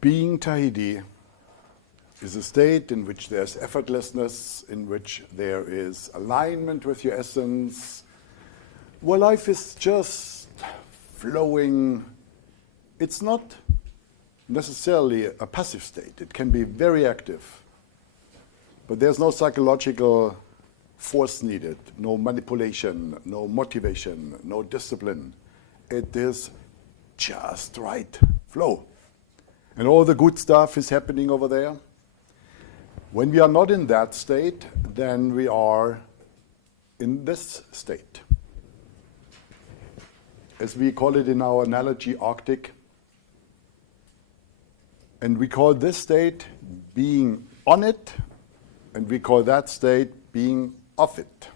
Being Tahiti is a state in which there's effortlessness, in which there is alignment with your essence, where life is just flowing. It's not necessarily a passive state. It can be very active. But there's no psychological force needed, no manipulation, no motivation, no discipline. It is just right flow. And all the good stuff is happening over there. When we are not in that state, then we are in this state. As we call it in our analogy, Arctic. And we call this state being on it, and we call that state being off it.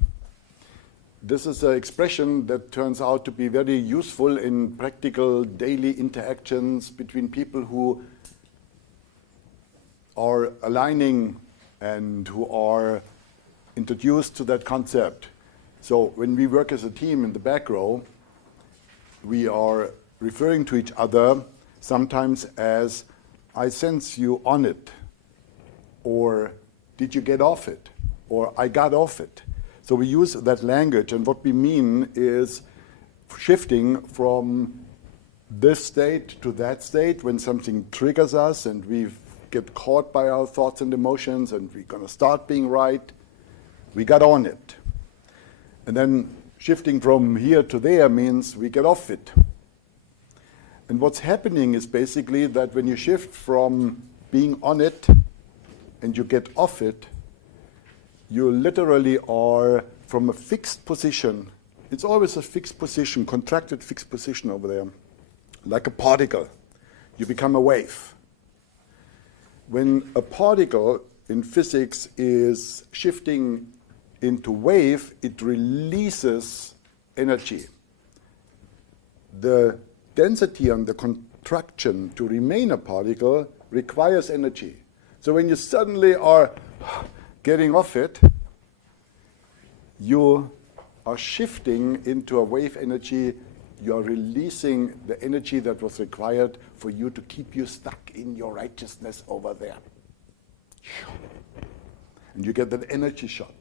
This is an expression that turns out to be very useful in practical daily interactions between people who are aligning and who are introduced to that concept. So when we work as a team in the back row, we are referring to each other sometimes as, I sense you on it, or did you get off it, or I got off it. So we use that language, and what we mean is shifting from this state to that state when something triggers us and we get caught by our thoughts and emotions and we're going to start being right. We got on it. And then shifting from here to there means we get off it. And what's happening is basically that when you shift from being on it and you get off it, you literally are from a fixed position. It's always a fixed position, contracted fixed position over there, like a particle. You become a wave. When a particle in physics is shifting into wave, it releases energy. The density and the contraction to remain a particle requires energy. So when you suddenly are getting off it, you are shifting into a wave energy. You are releasing the energy that was required for you to keep you stuck in your righteousness over there. And you get that energy shot.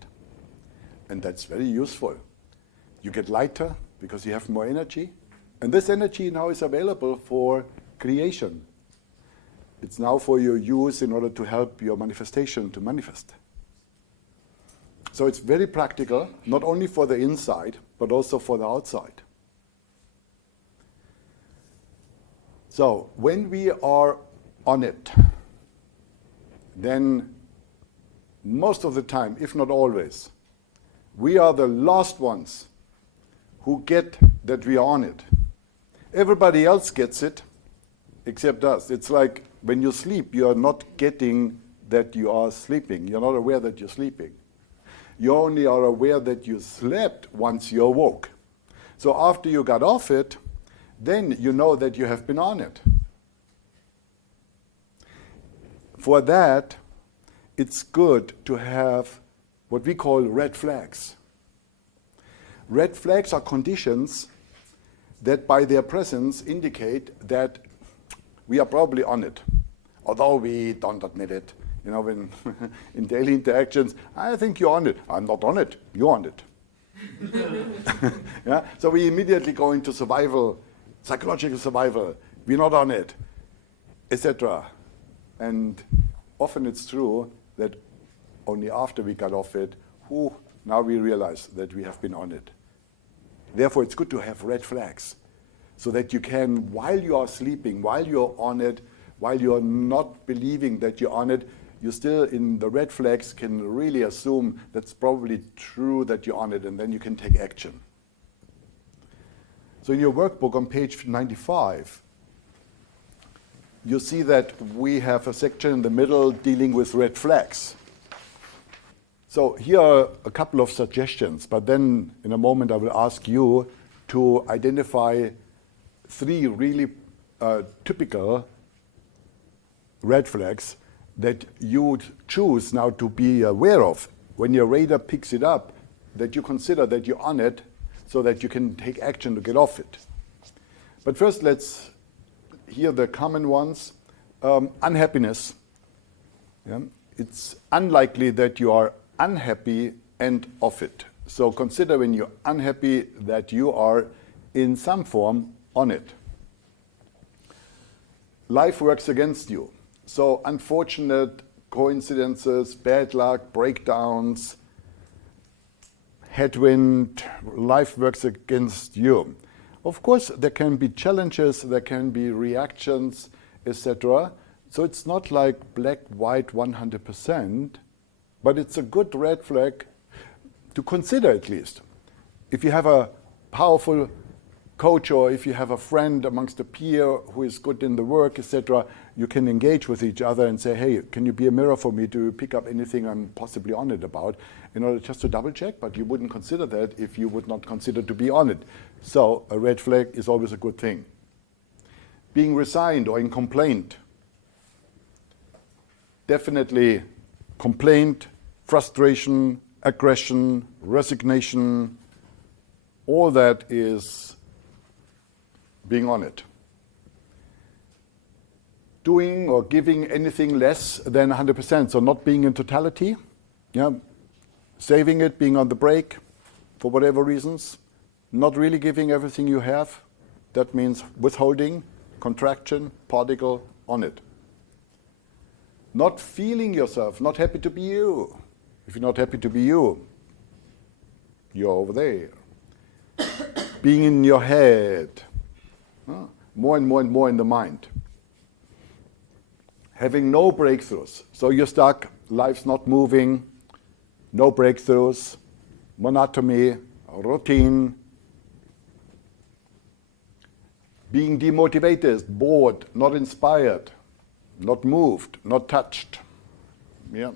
And that's very useful. You get lighter because you have more energy. And this energy now is available for creation. It's now for your use in order to help your manifestation to manifest. So it's very practical, not only for the inside, but also for the outside. So when we are on it, then most of the time, if not always, we are the last ones who get that we are on it. Everybody else gets it except us. It's like when you sleep, you are not getting that you are sleeping. You're not aware that you're sleeping. You only are aware that you slept once you awoke. So after you got off it, then you know that you have been on it. For that, it's good to have what we call red flags. Red flags are conditions that by their presence indicate that we are probably on it, although we don't admit it. You know, when in daily interactions, I think you're on it. I'm not on it. You're on it. Yeah? So we immediately go into survival, psychological survival. We're not on it, etc. And often it's true that only after we got off it, now we realize that we have been on it. Therefore, it's good to have red flags so that you can, while you are sleeping, while you're on it, while you're not believing that you're on it, you still, in the red flags, can really assume that's probably true that you're on it, and then you can take action. So in your workbook on page 95, you see that we have a section in the middle dealing with red flags. So here are a couple of suggestions, but then in a moment I will ask you to identify 3 really typical red flags that you would choose now to be aware of when your radar picks it up, that you consider that you're on it so that you can take action to get off it. But first let's hear the common ones Unhappiness. Yeah? It's unlikely that you are unhappy and off it. So consider when you're unhappy that you are in some form on it. Life works against you. So unfortunate coincidences, bad luck, breakdowns, headwind, life works against you. Of course, there can be challenges, there can be reactions, etc. So it's not like black, white, 100%, but it's a good red flag to consider at least. If you have a powerful coach or if you have a friend amongst a peer who is good in the work, etc., you can engage with each other and say, hey, can you be a mirror for me to pick up anything I'm possibly on it about, in order just to double check, but you wouldn't consider that if you would not consider to be on it. So a red flag is always a good thing. Being resigned or in complaint. Definitely complaint, frustration, aggression, resignation, all that is being on it. Doing or giving anything less than 100%, so not being in totality, yeah, saving it, being on the break for whatever reasons, not really giving everything you have, that means withholding, contraction, particle, on it. Not feeling yourself, not happy to be you. If you're not happy to be you, you're over there. Being in your head, more and more and more in the mind. Having no breakthroughs. So you're stuck, life's not moving, no breakthroughs, monotony, routine. Being demotivated, bored, not inspired, not moved, not touched. Yeah,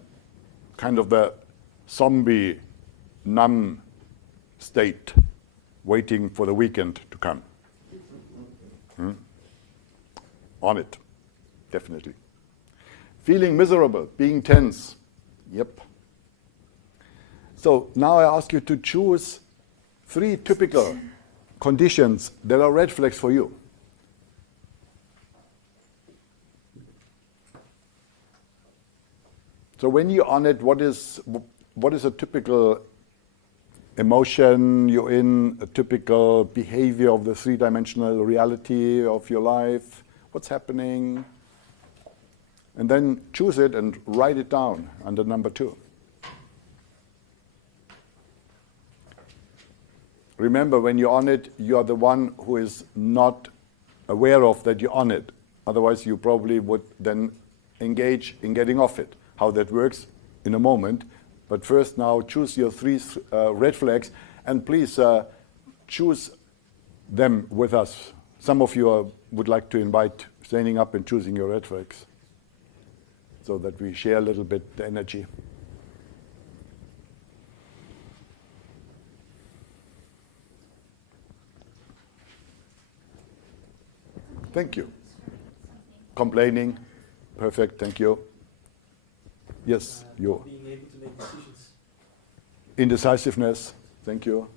kind of the zombie, numb state, waiting for the weekend to come. On it, definitely. Feeling miserable, being tense. Yep. So now I ask you to choose 3 typical conditions that are red flags for you. So when you're on it, what is a typical emotion you're in, a typical behavior of the 3-dimensional reality of your life? What's happening? And then choose it and write it down under number 2. Remember, when you're on it, you are the one who is not aware of that you're on it. Otherwise, you probably would then engage in getting off it. How that works in a moment. But first now choose your 3 red flags, and please choose them with us. Some of you would like to invite standing up and choosing your red flags so that we share a little bit the energy. Thank you. Complaining. Perfect, thank you. Yes, you. Being able to make decisions. Indecisiveness. Thank you.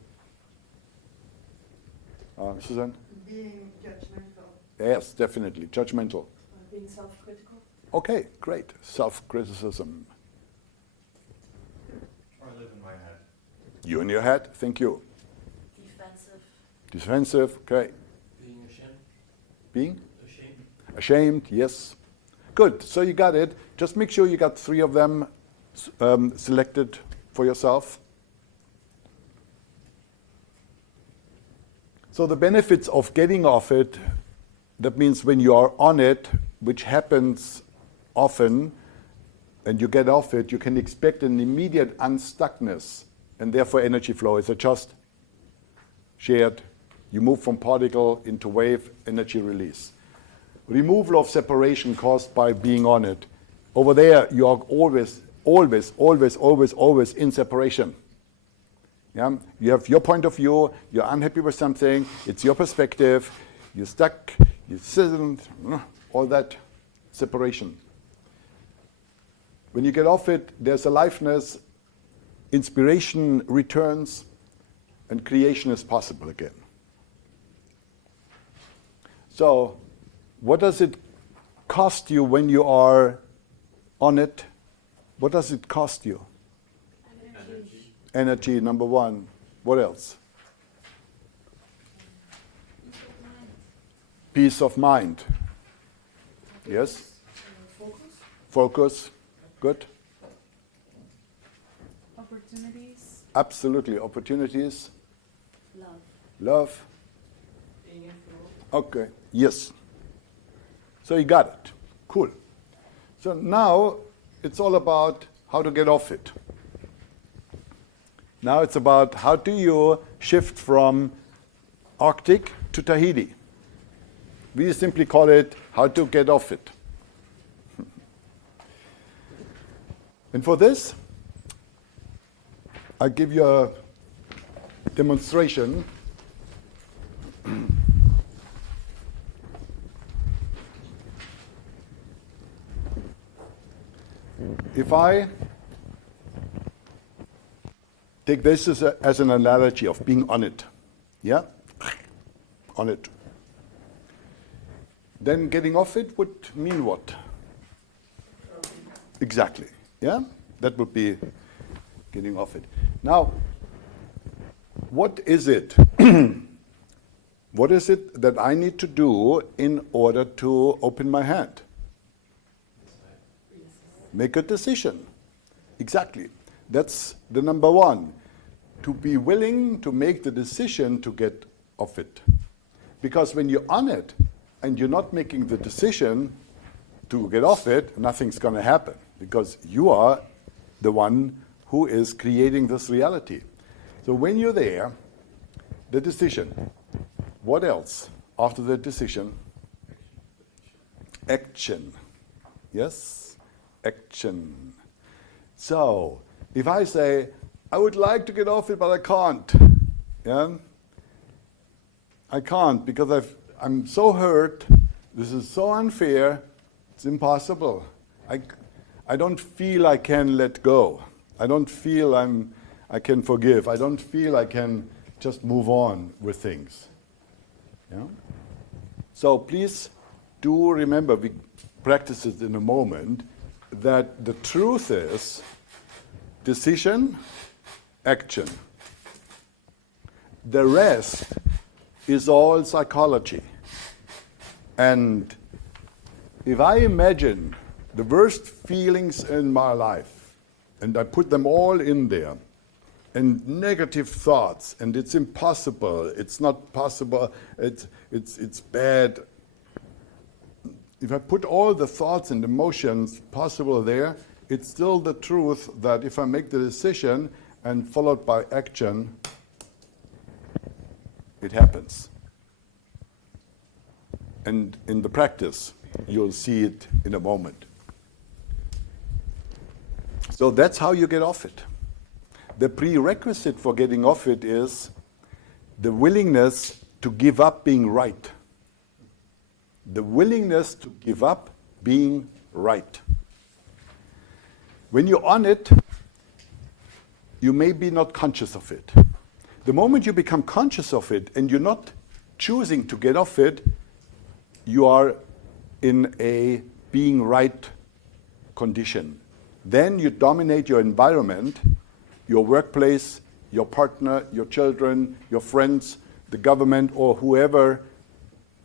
Susan? Being judgmental. Yes, definitely. Judgmental. Being self-critical. Okay, great. Self-criticism. Or live in my head. You in your head. Thank you. Defensive. Defensive. Okay. Being ashamed. Being? Ashamed. Ashamed. Yes. Good. So you got it. Just make sure you got 3 of them selected for yourself. So the benefits of getting off it, that means when you are on it, which happens often, and you get off it, you can expect an immediate unstuckness, and therefore energy flow is just shared. You move from particle into wave, energy release. Removal of separation caused by being on it. Over there, you are always in separation. Yeah? You have your point of view, you're unhappy with something, it's your perspective, you're stuck, you sit, all that separation. When you get off it, there's aliveness, inspiration returns, and creation is possible again. So, what does it cost you when you are on it? What does it cost you? Energy. Energy, number one. What else? Peace of mind. Yes? Focus. Focus. Good. Opportunities. Absolutely. Opportunities. Love. Love. Being in flow. Okay. Yes. So you got it. Cool. So now it's all about how to get off it. Now it's about how do you shift from Arctic to Tahiti. We simply call it how to get off it. And for this, I give you a demonstration. If I take this as an analogy of being on it, yeah? On it. Then getting off it would mean what? Exactly, yeah? That would be getting off it. Now, what is it? What is it that I need to do in order to open my hand? Make a decision. Exactly. That's the number one. To be willing to make the decision to get off it. Because when you're on it and you're not making the decision to get off it, nothing's going to happen. Because you are the one who is creating this reality. So when you're there, the decision. What else after the decision? Action. Yes? Action. So, if I say, I would like to get off it, but I can't. Yeah? I can't because I'm so hurt. This is so unfair. It's impossible. I don't feel I can let go. I don't feel I can forgive. I don't feel I can just move on with things. Yeah? So please do remember, we practice it in a moment, that the truth is decision, action. The rest is all psychology. And if I imagine the worst feelings in my life, and I put them all in there, and negative thoughts, and it's impossible, it's not possible, it's bad. If I put all the thoughts and emotions possible there, it's still the truth that if I make the decision and followed by action, it happens. And in the practice, you'll see it in a moment. So that's how you get off it. The prerequisite for getting off it is the willingness to give up being right. The willingness to give up being right. When you're on it, you may be not conscious of it. The moment you become conscious of it and you're not choosing to get off it, you are in a being right condition. Then you dominate your environment, your workplace, your partner, your children, your friends, the government, or whoever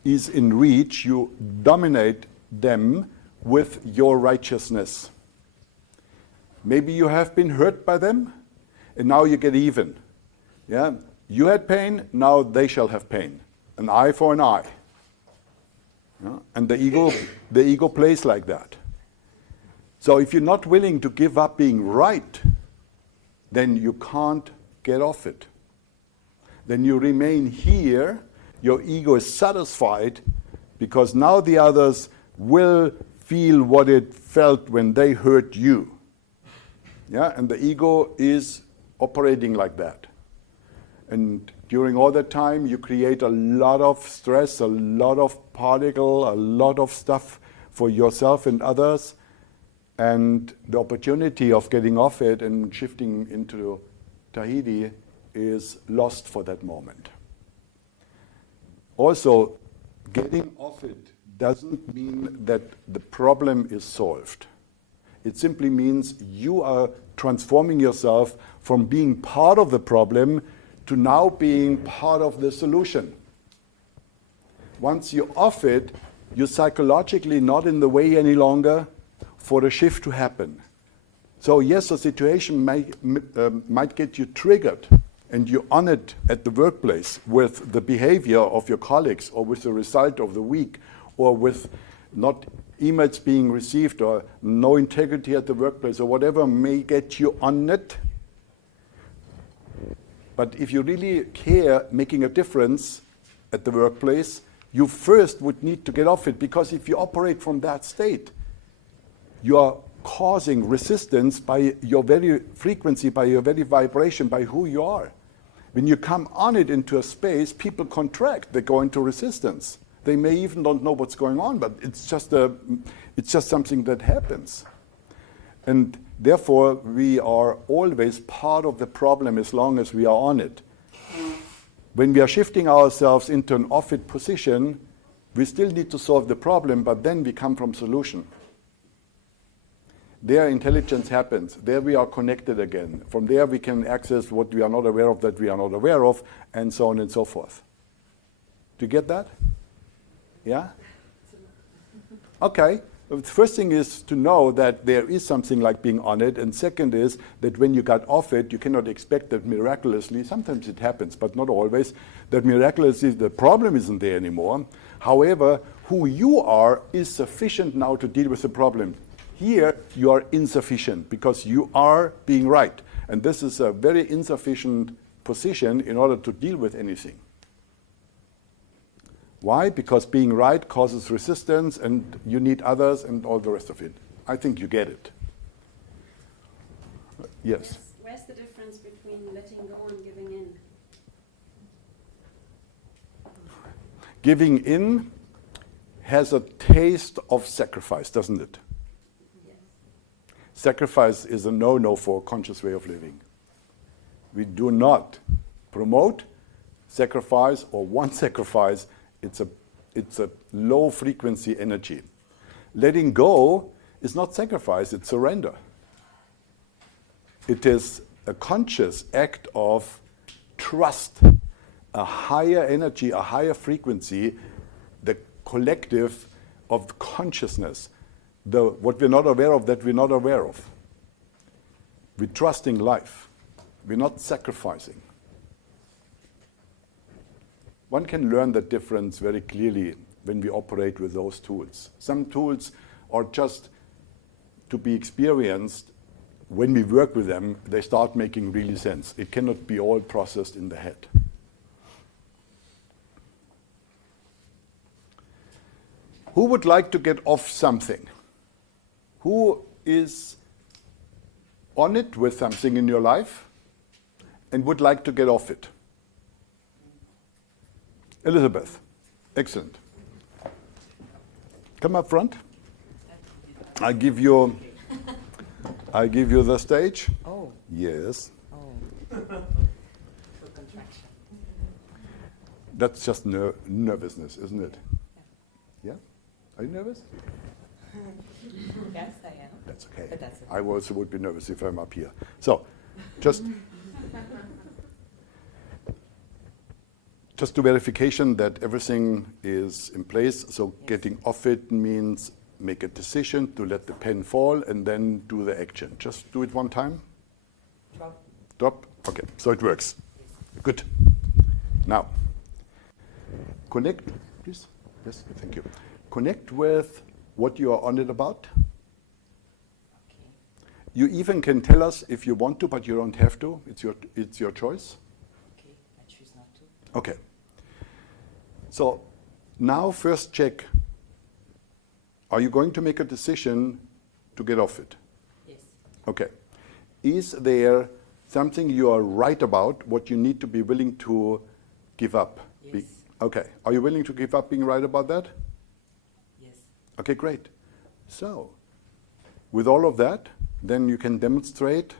is in reach. You dominate them with your righteousness. Maybe you have been hurt by them, and now you get even. Yeah? You had pain, now they shall have pain. An eye for an eye. Yeah? And the ego plays like that. So if you're not willing to give up being right, then you can't get off it. Then you remain here, your ego is satisfied, because now the others will feel what it felt when they hurt you. Yeah, and the ego is operating like that. And during all that time, you create a lot of stress, a lot of particle, a lot of stuff for yourself and others. And the opportunity of getting off it and shifting into Tahiti is lost for that moment. Also, getting off it doesn't mean that the problem is solved. It simply means you are transforming yourself from being part of the problem to now being part of the solution. Once you're off it, you're psychologically not in the way any longer for the shift to happen. So yes, a situation might get you triggered, and you're on it at the workplace with the behavior of your colleagues, or with the result of the week, or with not emails being received, or no integrity at the workplace, or whatever may get you on it. But if you really care making a difference at the workplace, you first would need to get off it, because if you operate from that state, you are causing resistance by your very frequency, by your very vibration, by who you are. When you come on it into a space, people contract, they go into resistance. They may even don't know what's going on, but it's just something that happens. And therefore, we are always part of the problem as long as we are on it. When we are shifting ourselves into an off-it position, we still need to solve the problem, but then we come from solution. There intelligence happens. There we are connected again. From there we can access what we are not aware of that we are not aware of, and so on and so forth. Do you get that? Yeah? Okay. The first thing is to know that there is something like being on it, and second is that when you got off it, you cannot expect that miraculously, sometimes it happens, but not always, that miraculously the problem isn't there anymore. However, who you are is sufficient now to deal with the problem. Here, you are insufficient because you are being right. And this is a very insufficient position in order to deal with anything. Why? Because being right causes resistance, and you need others and all the rest of it. I think you get it. Yes? Where's the difference between letting go and giving in? Giving in has a taste of sacrifice, doesn't it? Yes. Sacrifice is a no-no for a conscious way of living. We do not promote sacrifice or want sacrifice. It's a low frequency energy. Letting go is not sacrifice, it's surrender. It is a conscious act of trust, a higher energy, a higher frequency, the collective of consciousness, what we're not aware of that we're not aware of. We're trusting life. We're not sacrificing. One can learn the difference very clearly when we operate with those tools. Some tools are just to be experienced. When we work with them, they start making really sense. It cannot be all processed in the head. Who would like to get off something? Who is on it with something in your life and would like to get off it? Elizabeth, excellent. Come up front. I give you the stage. Oh. Yes. Oh. For contraction. That's just nervousness, isn't it? Yeah? Are you nervous? Yes, I am. That's okay. But that's okay. I also would be nervous if I'm up here. So, just to verification that everything is in place. So yes. Getting off it means make a decision to let the pen fall and then do the action. Just do it one time. Drop. Drop. Okay, so it works. Yes. Good. Now, connect, please. Yes, thank you. Connect with what you are on it about. Okay. You even can tell us if you want to, but you don't have to. It's your choice. Okay, I choose not to. Okay. So now first check, are you going to make a decision to get off it? Yes. Okay. Is there something you are right about, what you need to be willing to give up? Yes. Okay. Are you willing to give up being right about that? Yes. Okay, great. So with all of that, then you can demonstrate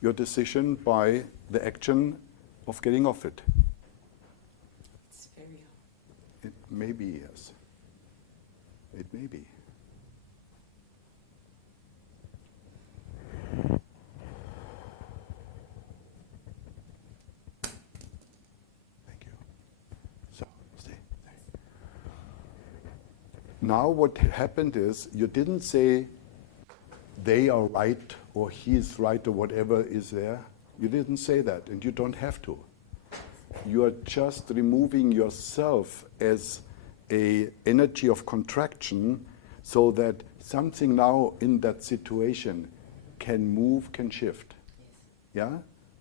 your decision by the action of getting off it. It's very hard. It may be, yes. It may be. Thank you. So, stay. Now what happened is you didn't say they are right or he's right or whatever is there. You didn't say that, and you don't have to. You are just removing yourself as a energy of contraction so that something now in that situation can move, can shift. Yes. Yeah?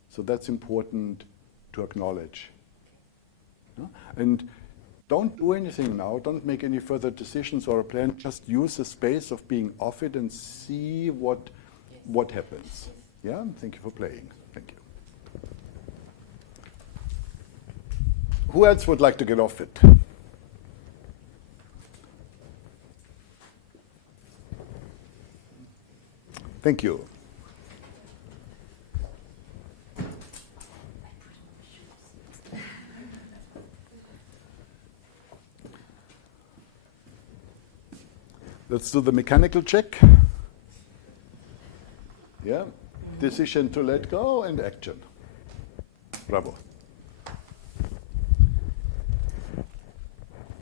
So that's important to acknowledge. Yeah? And don't do anything now, don't make any further decisions or a plan, just use the space of being off it and see what happens. Yeah? Thank you for playing. Thank you. Who else would like to get off it? Thank you. Let's do the mechanical check. Yeah. Decision to let go and action. Bravo.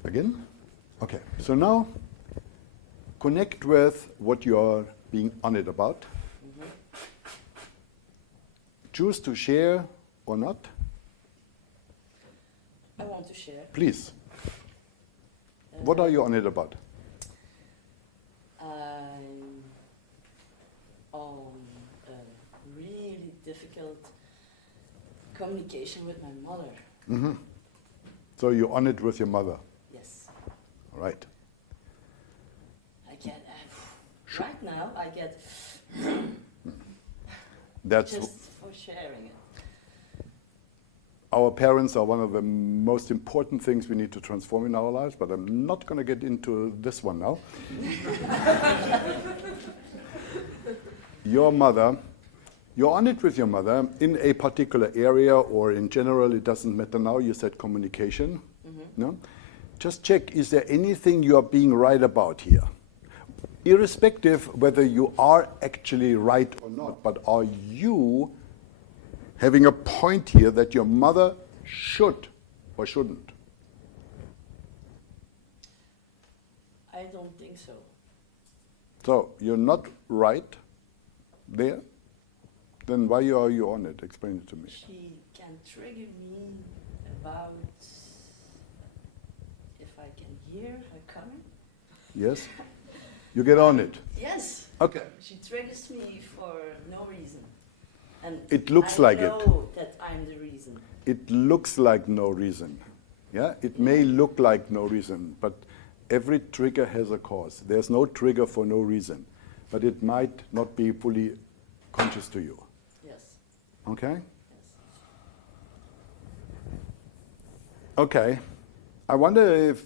Again? Okay. So now connect with what you're being honored about. Choose to share or not. I want to share. Please. What are you honored about? I'm on a really difficult communication with my mother. Mm-hmm. So you're honored with your mother. Yes. All right. I get, right now, I get That's just for sharing it. our parents are one of the most important things we need to transform in our lives, but I'm not going to get into this one now. Your mother, you're honored with your mother in a particular area or in general, it doesn't matter now, you said communication. No? Just check, is there anything you are being right about here? Irrespective whether you are actually right or not, but are you having a point here that your mother should or shouldn't? I don't think so. So you're not right there? Then why are you on it? Explain it to me. She can trigger me about if I can hear her coming. Yes? You get on it. Yes. Okay. She triggers me for no reason. And It looks like it. I know that I'm the reason. It looks like no reason. Yeah? It may look like no reason, but every trigger has a cause. There's no trigger for no reason, but it might not be fully conscious to you. Yes. Okay? Yes. Okay. I wonder if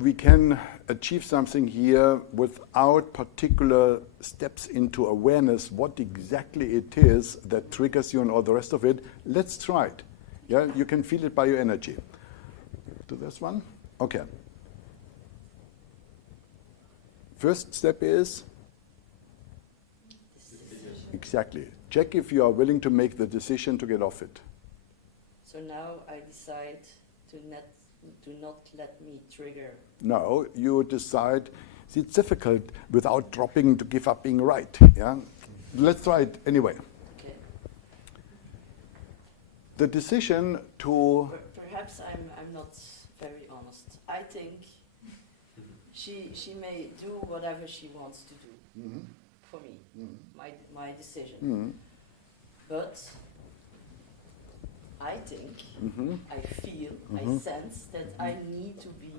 we can achieve something here without particular steps into awareness what exactly it is that triggers you and all the rest of it. Let's try it. Yeah, you can feel it by your energy. Do this one? Okay. First step is exactly. Check if you are willing to make the decision to get off it. So now I decide to not let me trigger. No, you decide. See, it's difficult without dropping to give up being right. Yeah, let's try it anyway. Okay. The decision to Perhaps I'm not very honest. I think she may do whatever she wants to do for me, my decision. But I think, I feel, I sense that I need to be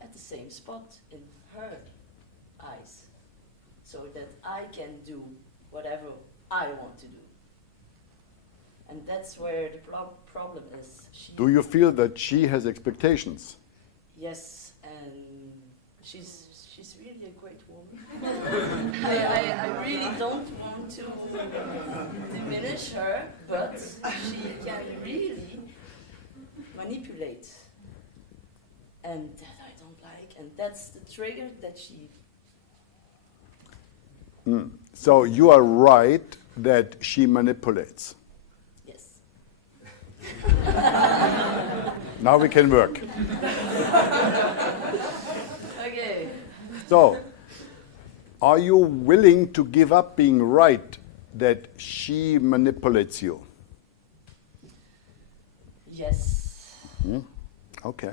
at the same spot in her eyes, so that I can do whatever I want to do. And that's where the problem is. Do you feel that she has expectations? Yes, and she's really a great woman. I really don't want to diminish her, but she can really manipulate. And that I don't like, and that's the trigger that she. So you are right that she manipulates. Yes. Now we can work. Okay. So, are you willing to give up being right that she manipulates you? Yes. Okay.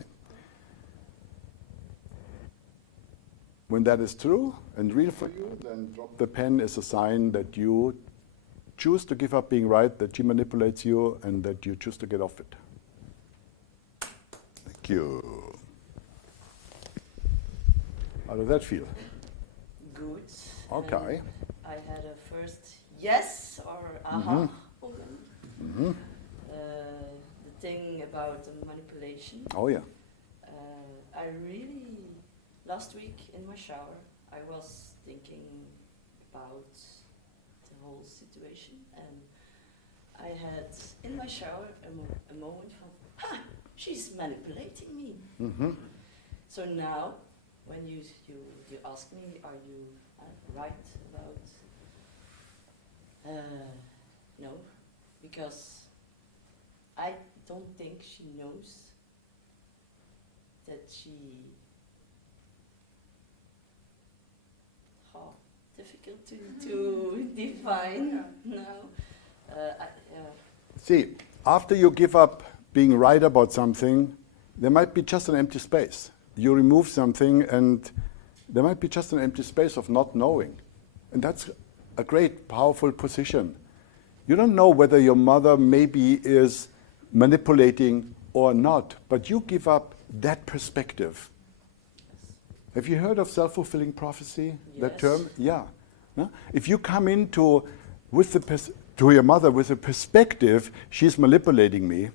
When that is true and real for you, then drop the pen as a sign that you choose to give up being right, that she manipulates you, and that you choose to get off it. Thank you. How does that feel? Good. Okay. And I had a first yes or aha moment. The thing about the manipulation. Oh yeah. I really, last week in my shower, I was thinking about the whole situation, and I had in my shower a moment from, she's manipulating me. So now, when you ask me, are you right about, no, because I don't think she knows that she, difficult to define now. See, after you give up being right about something, there might be just an empty space. You remove something and there might be just an empty space of not knowing. And that's a great, powerful position. You don't know whether your mother maybe is manipulating or not, but you give up that perspective. Have you heard of self-fulfilling prophecy, that Yes. term? Yeah. No? If you come into to your mother with a perspective, she's manipulating me,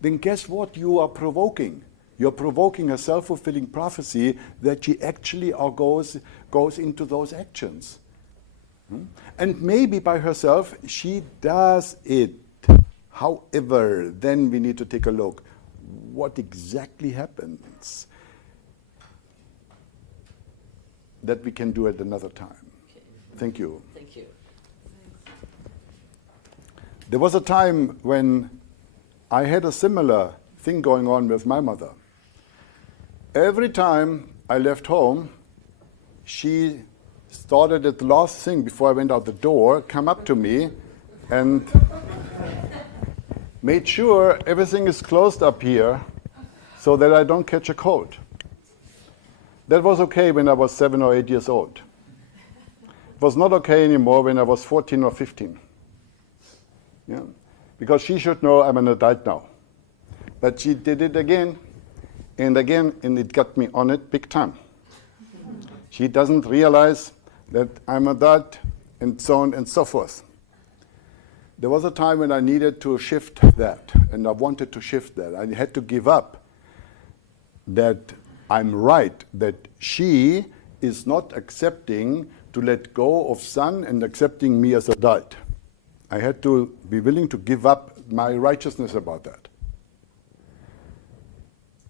then guess what you are provoking? You're provoking a self-fulfilling prophecy that she actually goes into those actions. And maybe by herself, she does it. However, then we need to take a look. What exactly happens? That we can do at another time. Okay. Thank you. Thank you. There was a time when I had a similar thing going on with my mother. Every time I left home, she started at the last thing before I went out the door, come up to me and made sure everything is closed up here so that I don't catch a cold. That was okay when I was 7 or 8 years old. It was not okay anymore when I was 14 or 15. Yeah? Because she should know I'm an adult now. But she did it again, and it got me on it big time. She doesn't realize that I'm an adult, and so on and so forth. There was a time when I needed to shift that, and I wanted to shift that. I had to give up that I'm right, that she is not accepting to let go of son and accepting me as adult. I had to be willing to give up my righteousness about that.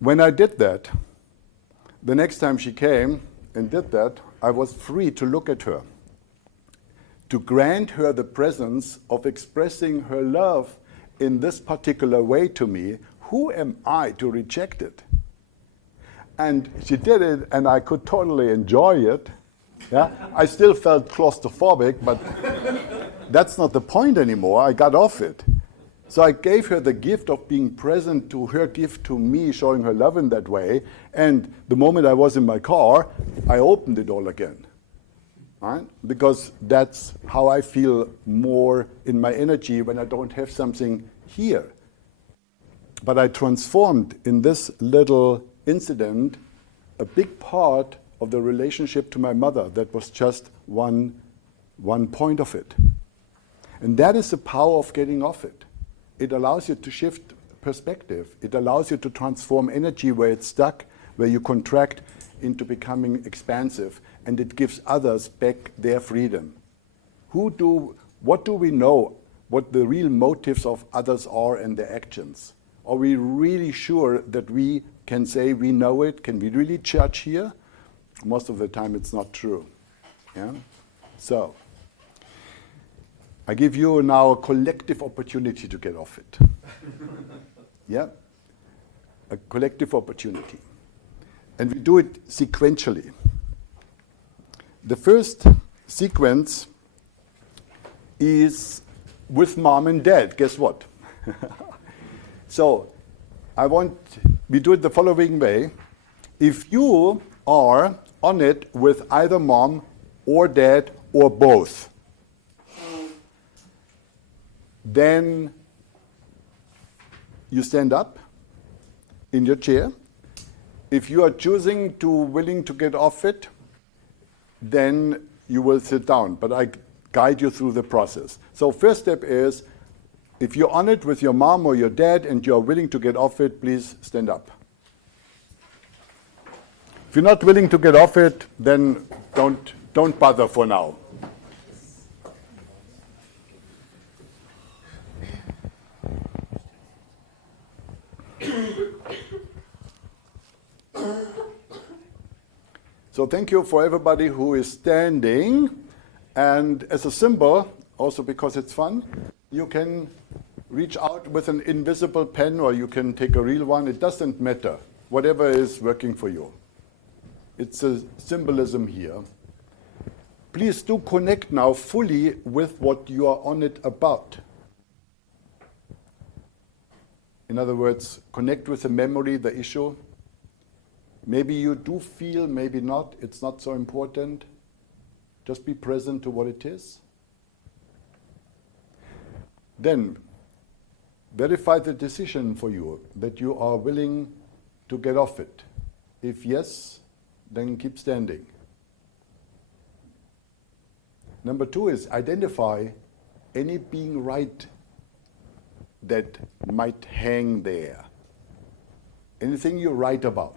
When I did that, the next time she came and did that, I was free to look at her, to grant her the presence of expressing her love in this particular way to me. Who am I to reject it? And she did it, and I could totally enjoy it. Yeah? I still felt claustrophobic, but that's not the point anymore. I got off it. So I gave her the gift of being present to her gift to me, showing her love in that way. And the moment I was in my car, I opened it all again. Right? Because that's how I feel more in my energy when I don't have something here. But I transformed in this little incident a big part of the relationship to my mother. That was just one point of it. And that is the power of getting off it. It allows you to shift perspective. It allows you to transform energy where it's stuck, where you contract, into becoming expansive. And it gives others back their freedom. What do we know what the real motives of others are and their actions? Are we really sure that we can say we know it. Can we really judge here? Most of the time it's not true. Yeah? So, I give you now a collective opportunity to get off it. Yeah? A collective opportunity. And we do it sequentially. The first sequence is with mom and dad. Guess what? So, we do it the following way. If you are on it with either mom or dad or both, then you stand up in your chair. If you are willing to get off it, then you will sit down. But I guide you through the process. So first step is, if you're on it with your mom or your dad and you're willing to get off it, please stand up. If you're not willing to get off it, then don't bother for now. So thank you for everybody who is standing. And as a symbol, also because it's fun, you can reach out with an invisible pen or you can take a real one. It doesn't matter. Whatever is working for you. It's a symbolism here. Please do connect now fully with what you are on it about. In other words, connect with the memory, the issue. Maybe you do feel, maybe not. It's not so important. Just be present to what it is. Then, verify the decision for you, that you are willing to get off it. If yes, then keep standing. Number 2 is identify any being right that might hang there. Anything you're right about.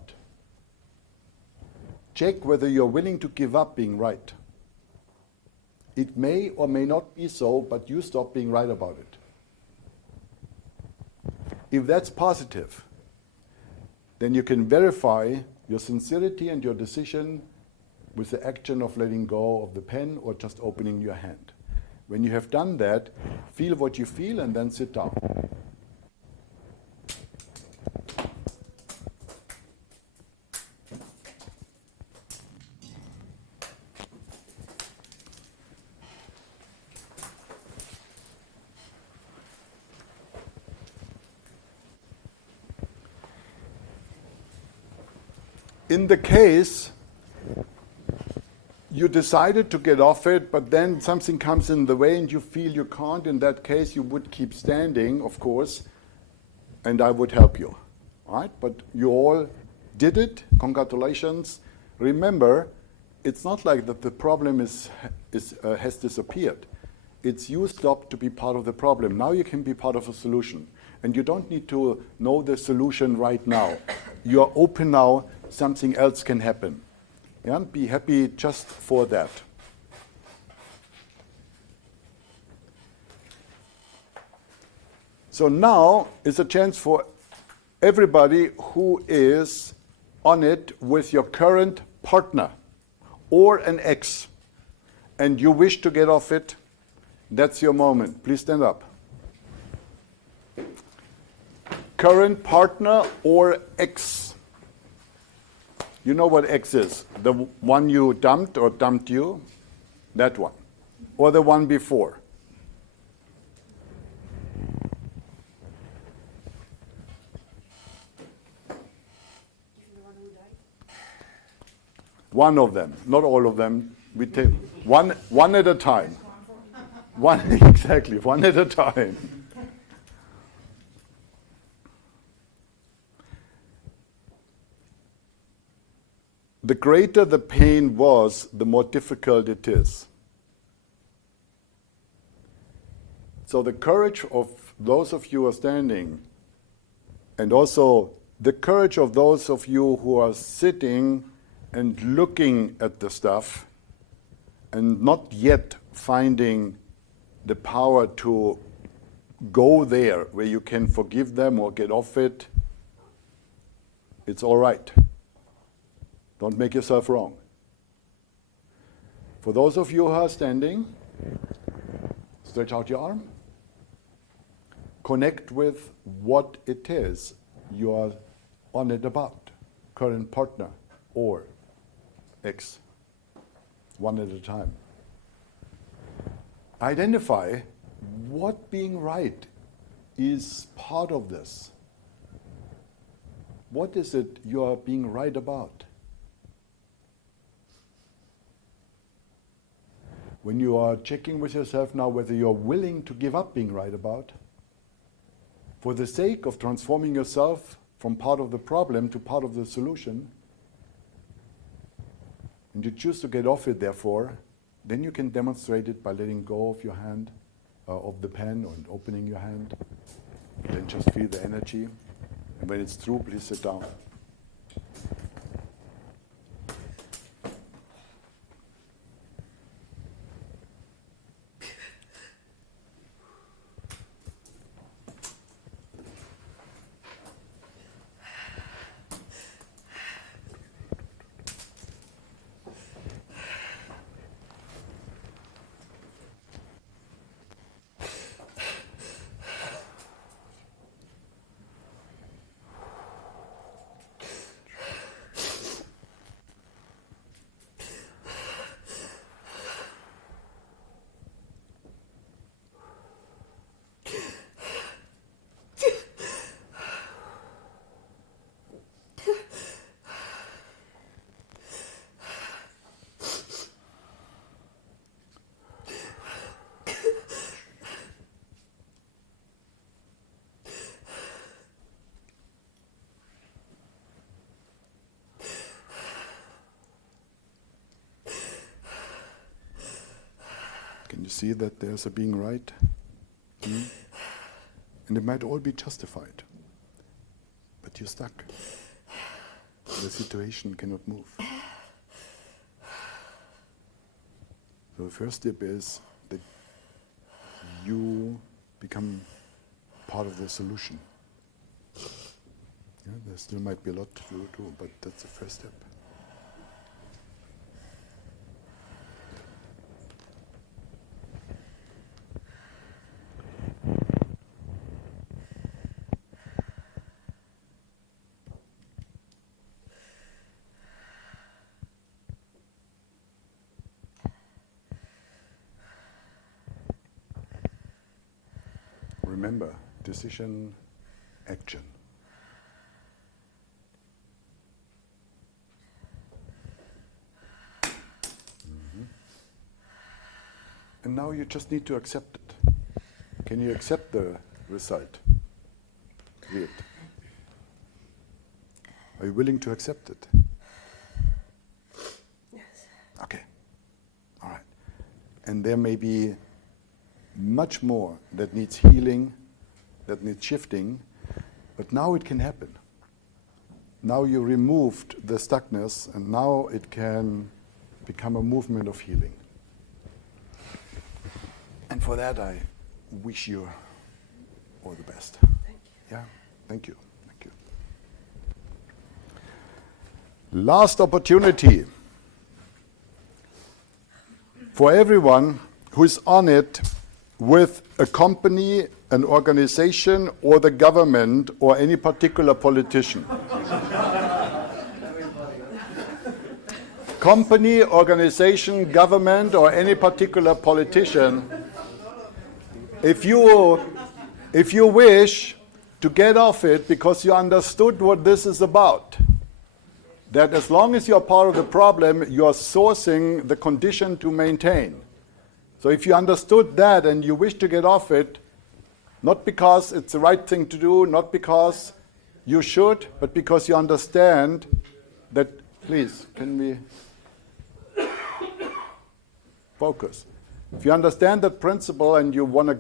Check whether you're willing to give up being right. It may or may not be so, but you stop being right about it. If that's positive, then you can verify your sincerity and your decision with the action of letting go of the pen or just opening your hand. When you have done that, feel what you feel and then sit down. In the case you decided to get off it, but then something comes in the way and you feel you can't, in that case you would keep standing, of course, and I would help you. All right? But you all did it. Congratulations. Remember, it's not like that the problem has disappeared. It's you stopped to be part of the problem. Now you can be part of a solution. And you don't need to know the solution right now. You are open now. Something else can happen. Yeah? Be happy just for that. So now is a chance for everybody who is on it with your current partner or an ex, and you wish to get off it. That's your moment. Please stand up. Current partner or ex. You know what ex is? The one you dumped or dumped you? That one. Or the one before? One of them, not all of them. We take one at a time. Exactly, one at a time. The greater the pain was, the more difficult it is. So the courage of those of you who are standing, and also the courage of those of you who are sitting and looking at the stuff and not yet finding the power to go there where you can forgive them or get off it. It's all right. Don't make yourself wrong. For those of you who are standing, stretch out your arm. Connect with what it is you are on it about. Current partner or ex. One at a time. Identify what being right is part of this. What is it you are being right about? When you are checking with yourself now whether you're willing to give up being right about, for the sake of transforming yourself from part of the problem to part of the solution, and you choose to get off it therefore, then you can demonstrate it by letting go of your hand, of the pen, or opening your hand. Then just feel the energy. And when it's through, please sit down. Can you see that there's a being right? And it might all be justified. But you're stuck. The situation cannot move. So the first step is that you become part of the solution. Yeah, there still might be a lot to do too, but that's the first step. Remember, decision, action. And now you just need to accept it. Can you accept the result? Weird. Are you willing to accept it? Yes. Okay. All right. And there may be much more that needs healing, that needs shifting, but now it can happen. Now you removed the stuckness, and now it can become a movement of healing. And for that, I wish you all the best. Thank you. Yeah, thank you. Thank you. Last opportunity for everyone who is on it with a company, an organization, or the government, or any particular politician. Company, organization, government, or any particular politician, if you wish to get off it because you understood what this is about, that as long as you're part of the problem, you're sourcing the condition to maintain. So if you understood that and you wish to get off it, not because it's the right thing to do, not because you should, but because you understand that, please, can we focus? If you understand that principle and you want to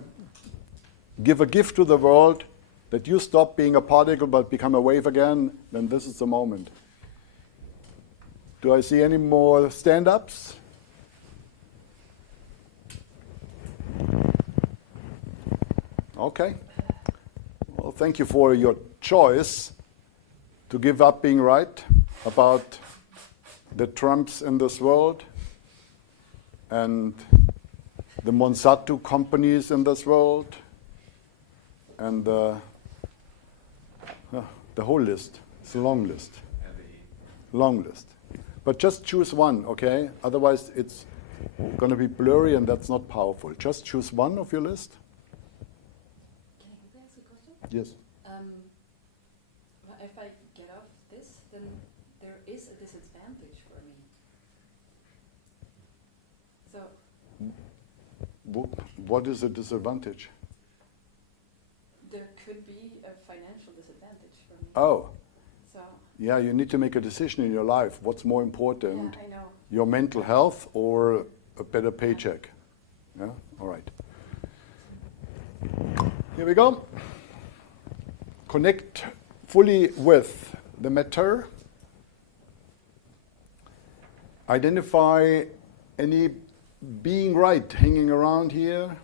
give a gift to the world, that you stop being a particle but become a wave again, then this is the moment. Do I see any more stand-ups? Okay. Well, thank you for your choice to give up being right about the Trumps in this world and the Monsanto companies in this world and the whole list. It's a long list. Long list. But just choose one, okay? Otherwise it's going to be blurry and that's not powerful. Just choose one of your list. Can I ask a question? Yes. Well, if I get off this, then there is a disadvantage for me. So What is the disadvantage? there could be a financial disadvantage for me. Oh, So yeah, you need to make a decision in your life. What's more important? yeah, I know. Your mental health or a better paycheck? Yeah? All right. Here we go. Connect fully with the matter. Identify any being right hanging around here.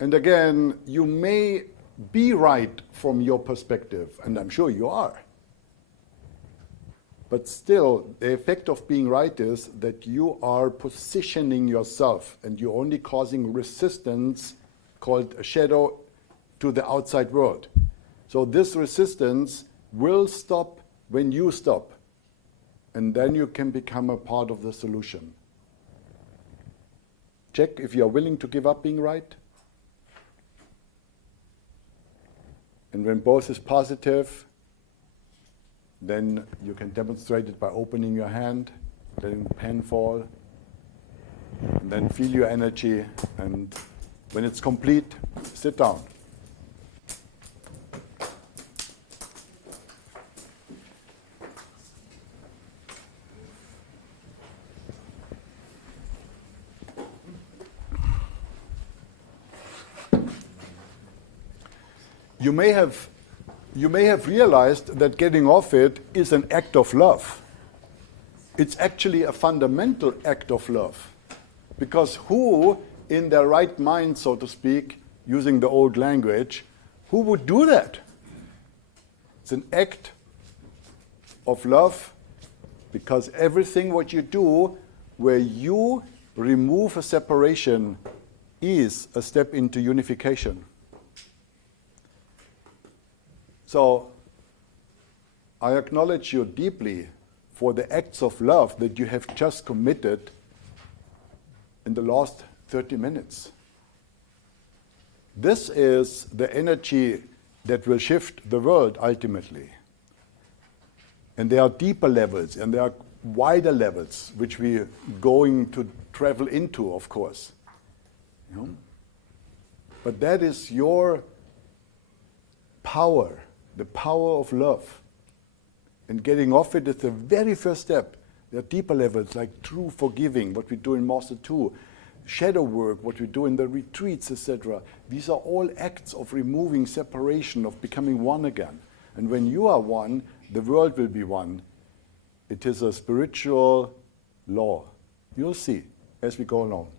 And again, you may be right from your perspective, and I'm sure you are. But still, the effect of being right is that you are positioning yourself and you're only causing resistance, called a shadow, to the outside world. So this resistance will stop when you stop. And then you can become a part of the solution. Check if you are willing to give up being right. And when both is positive, then you can demonstrate it by opening your hand, letting the pen fall, and then feel your energy. And when it's complete, sit down. You may have realized that getting off it is an act of love. It's actually a fundamental act of love. Because who, in their right mind, so to speak, using the old language, who would do that? It's an act of love, because everything what you do where you remove a separation is a step into unification. So I acknowledge you deeply for the acts of love that you have just committed in the last 30 minutes. This is the energy that will shift the world ultimately. And there are deeper levels and there are wider levels which we're going to travel into, of course. You know? But that is your power. The power of love. And getting off it is the very first step. There are deeper levels like true forgiving, what we do in Master 2, shadow work, what we do in the retreats, etc. These are all acts of removing separation, of becoming one again. And when you are one, the world will be one. It is a spiritual law. You'll see as we go along.